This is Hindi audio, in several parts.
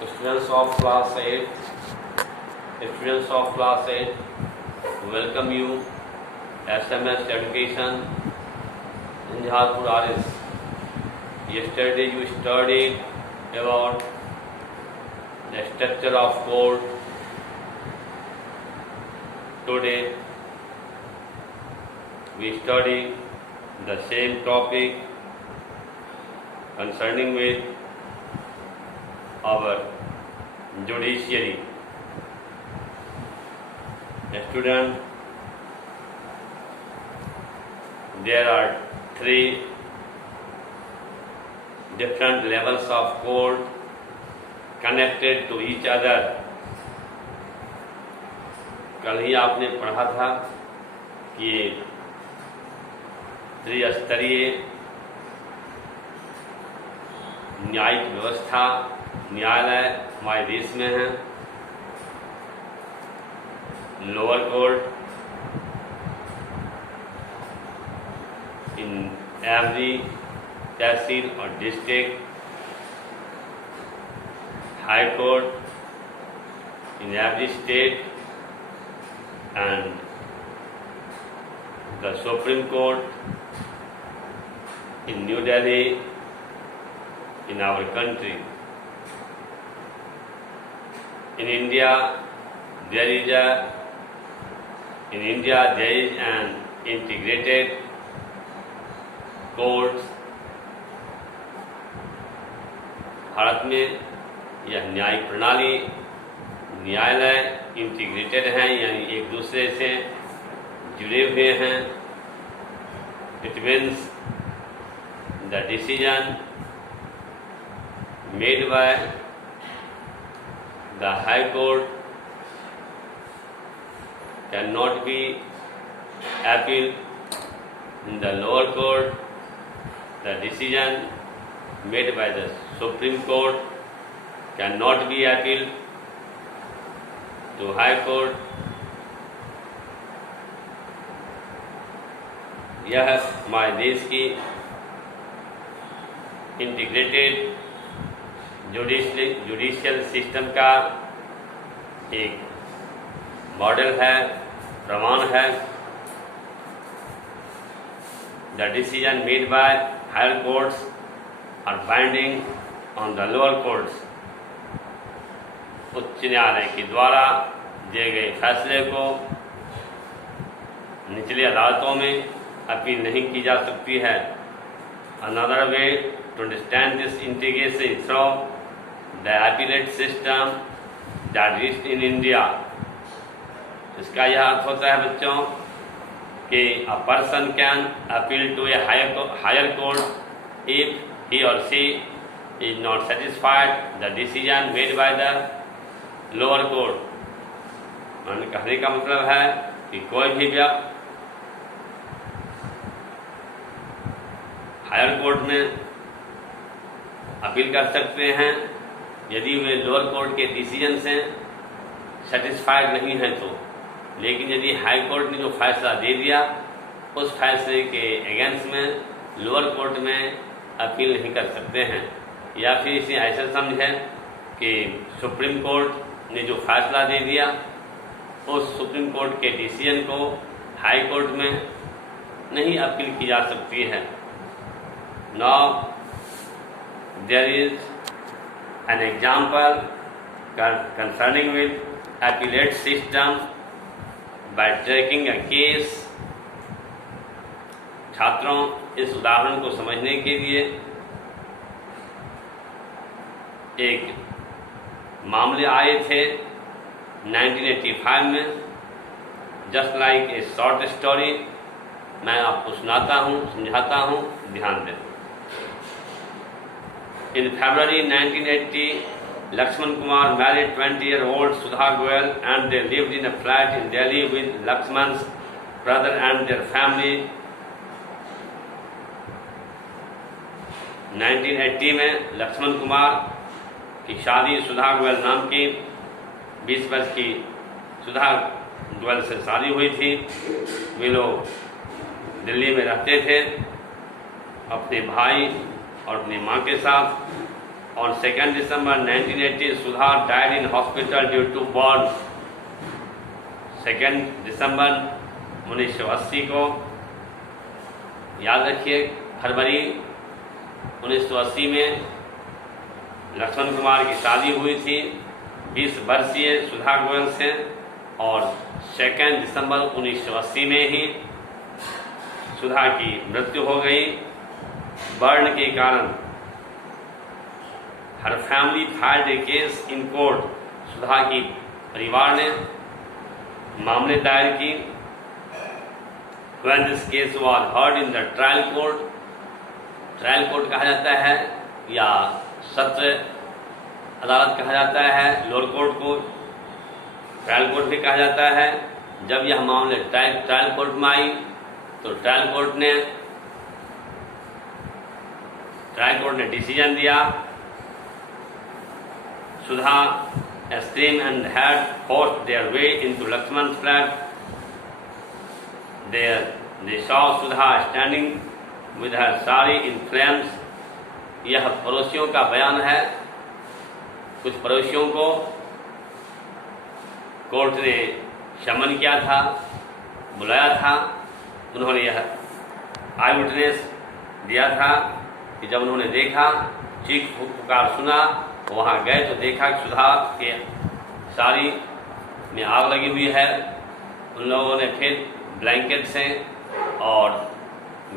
Students of class 8, welcome you SMS Education in Jharpur RS. Yesterday you studied about the structure of code. Today we study the same topic concerning with our judiciary. Student, there are three different levels of code connected to each other. कल ही आपने पढ़ा था कि त्रिस्तरीय न्यायिक व्यवस्था न्यायालय हमारे देश में है. लोअर कोर्ट इन एवरी तहसील और district, high court in every state and the Supreme Court in New Delhi in our country. In India there is an integrated courts. Bharat में यह न्यायिक प्रणाली न्यायालय इंटीग्रेटेड हैं, यानी एक दूसरे से जुड़े हुए हैं. It means the decision made by the high court can not be appeal in the lower court. The decision made by the supreme court can not be appeal to High Court. यह हमारे देश की इंटीग्रेटेड जुडिशियल सिस्टम का एक मॉडल है, प्रमाण है. The decision made by higher courts are binding on the lower courts. उच्च न्यायालय के द्वारा दिए गए फैसले को निचली अदालतों में अपील नहीं की जा सकती है. Another way to understand this integration through the appellate system that is in India. इसका यह अर्थ होता है बच्चों कि a person can appeal to a higher court if he or she is not satisfied the decision made by the lower court. कहने का मतलब है कि कोई भी व्यक्ति हायर कोर्ट में अपील कर सकते हैं यदि वे लोअर कोर्ट के डिसीजन से सेटिस्फाइड नहीं हैं तो. लेकिन यदि हाई कोर्ट ने जो फैसला दे दिया उस फैसले के अगेंस्ट में लोअर कोर्ट में अपील नहीं कर सकते हैं. या फिर इसे ऐसा समझें कि सुप्रीम कोर्ट ने जो फैसला दे दिया उस सुप्रीम कोर्ट के डिसीजन को हाई कोर्ट में नहीं अपील की जा सकती है. Now there is an example concerning with appellate system by tracking a case. छात्रों, इस उदाहरण को समझने के लिए एक मामले आए थे 1985 में. Just like a short story मैं आपको सुनाता हूँ, समझाता हूँ, ध्यान दें. इन February 1980, Lakshman Kumar married 20-year-old Sudha Goyal and they lived in a flat in Delhi with Lakshman's brother and their family. 1980 में लक्ष्मण कुमार की शादी सुधा गोयल नाम की 20 वर्ष की सुधा गोयल से शादी हुई थी. वे लोग दिल्ली में रहते थे अपने भाई और अपनी माँ के साथ. On 2nd December 1980, Sudha died in hospital due to burn. 2 दिसंबर 1980 को, याद रखिए, फरवरी 1980 में लक्ष्मण कुमार की शादी हुई थी 20 वर्षीय सुधा गोयल से, और 2 दिसंबर 1980 में ही सुधा की मृत्यु हो गई बर्न के कारण। हर family filed a case in court. Sudha की परिवार ने मामले दायर की। When this case was heard in the trial court, trial court कहा जाता है या सत्र अदालत कहा जाता है, लोअर कोर्ट को ट्रायल कोर्ट भी कहा जाता है। जब यह मामले ट्रायल कोर्ट में आई तो ट्रायल कोर्ट ने डिसीजन दिया। सुधा screamed and had forced their way into Lakshman's flat. There they saw Sudha standing with her sari in flames. यह पड़ोसियों का बयान है। कुछ पड़ोसियों को कोर्ट ने समन किया था, बुलाया था। उन्होंने यह आई विटनेस दिया था कि जब उन्होंने देखा, चीख पुकार सुना, तो वहाँ गए तो देखा कि सुधा के साड़ी में आग लगी हुई है। उन लोगों ने फिर ब्लैंकेट से और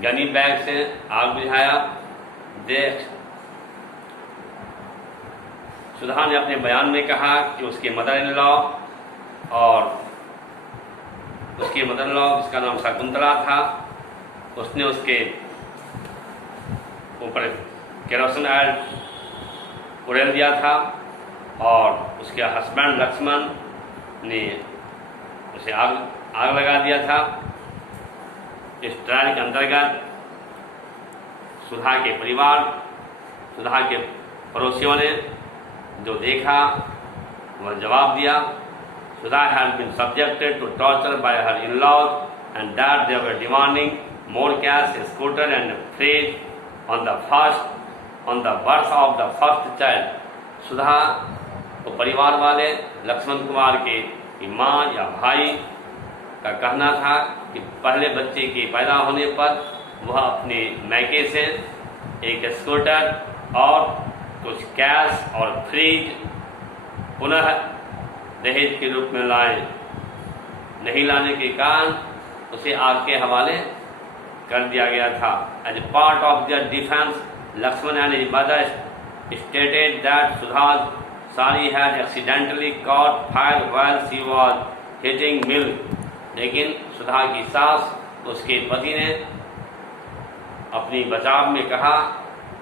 गनी बैग से आग बुझाया। सुधा ने अपने बयान में कहा कि उसके मदर इन लॉ और उसके मदर इन लॉ, जिसका नाम शकुंतला था, उसने उसके ऊपर केरोसिन ऑयल उड़ेल दिया था और उसके हस्बैंड लक्ष्मण ने उसे आग लगा दिया था। इस ट्रायल के अंतर्गत सुधा के परिवार, सुधा के पड़ोसियों ने जो देखा वह जवाब दिया। सुधा had been subjected to torture by her in-laws and that they were demanding more cash, a scooter and a fridge on the birth of the first child. सुधा तो परिवार वाले लक्ष्मण कुमार की माँ या भाई का कहना था कि पहले बच्चे के पैदा होने पर वह अपने मैके से एक स्कूटर और कुछ कैश और फ्रिज पुनः दहेज के रूप में लाए। नहीं लाने के कारण उसे आग के हवाले कर दिया गया था। As a part of their defence, Lakshman and his mother stated that Sudha's sari had accidentally caught fire while she was heating milk. लेकिन सुधा की सास, उसके पति ने अपनी बचाव में कहा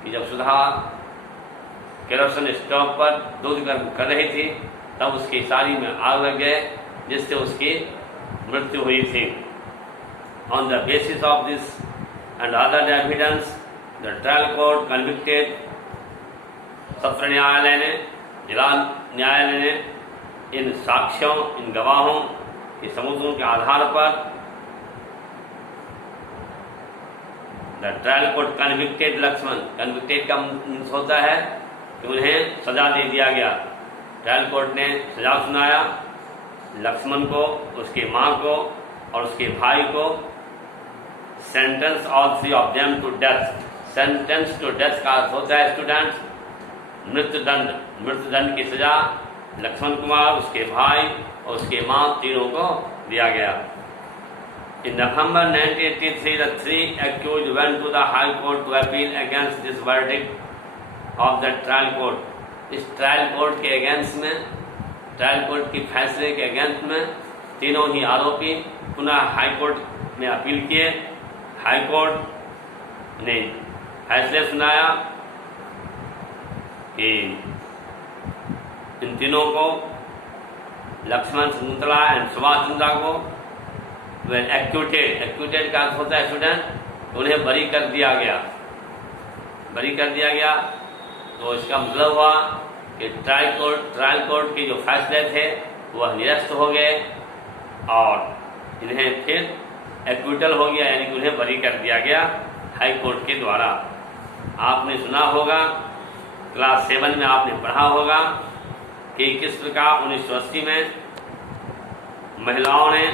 कि जब सुधा केरोसिन स्टोव पर दूध गर्म कर रही थी तब उसकी साड़ी में आग लग गए, जिससे उसकी मृत्यु हुई थी। On the basis of this and other evidence, the trial court convicted, सत्र न्यायालय ने, जिला न्यायालय ने इन साक्ष्यों, इन गवाहों के सबूतों के आधार पर the trial court convicted Lakshman. Convicted का होता है कि उन्हें सजा दे दिया गया। ट्रायल कोर्ट ने सजा सुनाया लक्ष्मण को, उसकी माँ को और उसके भाई को। Sentence all three of them to death. Sentence to death का अर्थ होता है स्टूडेंट्स मृत्युदंड। मृत्युदंड की सजा लक्ष्मण कुमार, उसके भाई और उसके माँ तीनों को दिया गया। In November 1983, the three accused went to the High Court to appeal against this verdict of the trial court. इस ट्रायल कोर्ट के अगेंस्ट में, ट्रायल कोर्ट के फैसले के अगेंस्ट में तीनों ही आरोपी पुनः हाई कोर्ट में अपील किए। हाई कोर्ट ने फैसले सुनाया कि इन तीनों को, लक्ष्मण, शकुंतला एंड सुभाष चंद्रा को एक्यूटेड का अर्थ होता है स्टूडेंट, उन्हें बरी कर दिया गया। बरी कर दिया गया तो इसका मतलब हुआ कि ट्रायल कोर्ट के जो फैसले थे वह निरस्त हो गए और इन्हें फिर एक्विटल हो गया, यानी कि उन्हें बरी कर दिया गया हाई कोर्ट के द्वारा। आपने सुना होगा क्लास 7 में आपने पढ़ा होगा कि किस प्रकार 1980 में महिलाओं ने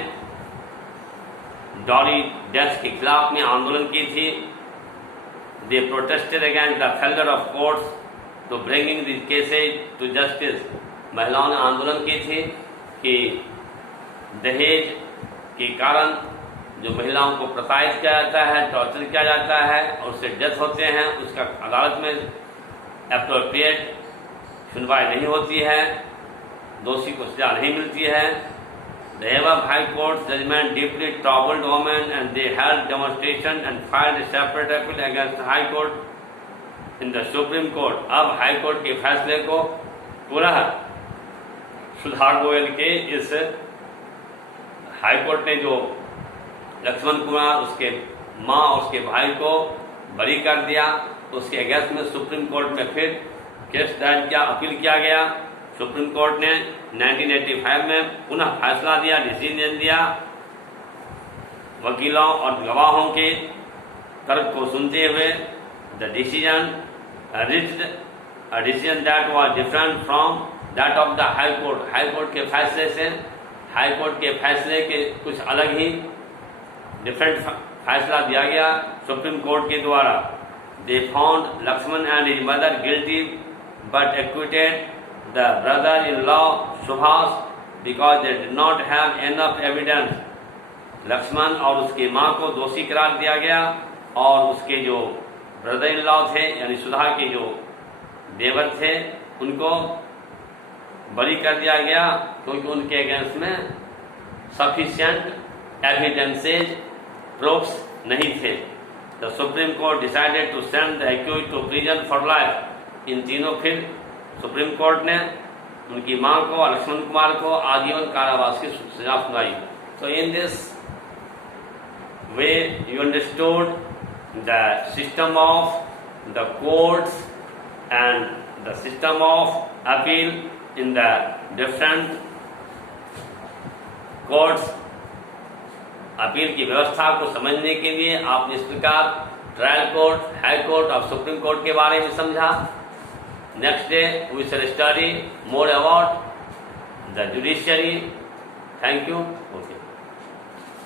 डॉली डेथ के खिलाफ में आंदोलन की थी। They protested against the failure of courts to bringing this cases to justice. महिलाओं ने आंदोलन की थी कि दहेज के कारण जो महिलाओं को प्रताड़ित किया जाता है, टॉर्चर किया जाता है और उससे डेथ होते हैं, उसका अदालत में एप्रोप्रिएट सुनवाई नहीं होती है, दोषी को सजा नहीं मिलती है। The above High Court's judgment deeply troubled women and they held demonstration and filed a separate appeal against the High Court in the Supreme Court। अब हाई कोर्ट के फैसले को पुनः सुधा गोयल के इस हाई कोर्ट ने जो लक्ष्मण कुमार, उसके माँ और उसके भाई को बरी कर दिया, उसके अगेंस्ट में सुप्रीम कोर्ट में फिर केस दायर किया, अपील किया गया। सुप्रीम कोर्ट ने 1985 में पुनः फैसला दिया, डिसीजन दिया। वकीलों और गवाहों के तर्क को सुनते हुए the decision reached a decision that was different from that of the high court. High court के फैसले से, हाई कोर्ट के फैसले के कुछ अलग ही डिफरेंट फैसला दिया गया सुप्रीम कोर्ट के द्वारा। They found Lakshman and his mother guilty but acquitted the brother in law Subhash because they did not have enough evidence. Lakshman और उसकी मां को दोषी करार दिया गया और उसके जो ब्रदर इन लॉ थे यानी सुधा के जो देवर थे उनको बरी कर दिया गया क्योंकि उनके अगेंस्ट में सफिशिएंट एविडेंसेज प्रूफ्स नहीं थे। The supreme court decided to send the accused to prison for life. इन तीनों फिर सुप्रीम कोर्ट ने उनकी मां को और लक्ष्मण कुमार को आजीवन कारावास की सजा सुनाई। So in this way you understood the system of the courts and the system of appeal in the different courts. Appeal की व्यवस्था को समझने के लिए आपने इस प्रकार ट्रायल कोर्ट, हाई कोर्ट और सुप्रीम कोर्ट के बारे में समझा। Next day we shall study more about the judiciary. Thank you. Okay.